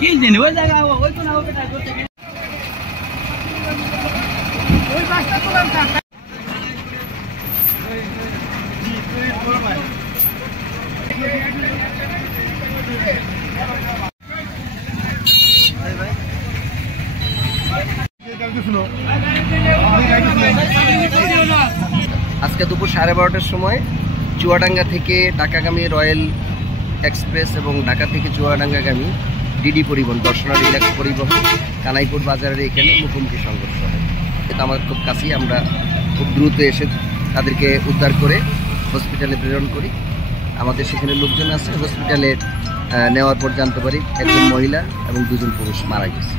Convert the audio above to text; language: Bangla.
কি জানি ওই জায়গা ওই কোন হবে টাই করতে ওই বাসটা তোলার কাটা জি তুই বল ভাই ভাই আজকে দুপুর 12:30টার সময় চুয়াডাঙ্গা থেকে ঢাকাগামী রয়্যাল এক্সপ্রেস এবং ঢাকা থেকে চুয়াডাঙ্গাগামী ডিডি পরিবহন দর্শনা রিল্যাক্স পরিবহন কানাইপুর বাজারের এখানে মুখোমুখি সংঘর্ষ হয়। এটা আমাদের খুব কাছেই, আমরা খুব দ্রুত এসে তাদেরকে উদ্ধার করে হসপিটালে প্রেরণ করি। আমাদের সেখানে লোকজন আছে, হসপিটালে নেওয়ার পর জানতে পারি একজন মহিলা এবং দুজন পুরুষ মারা গেছে।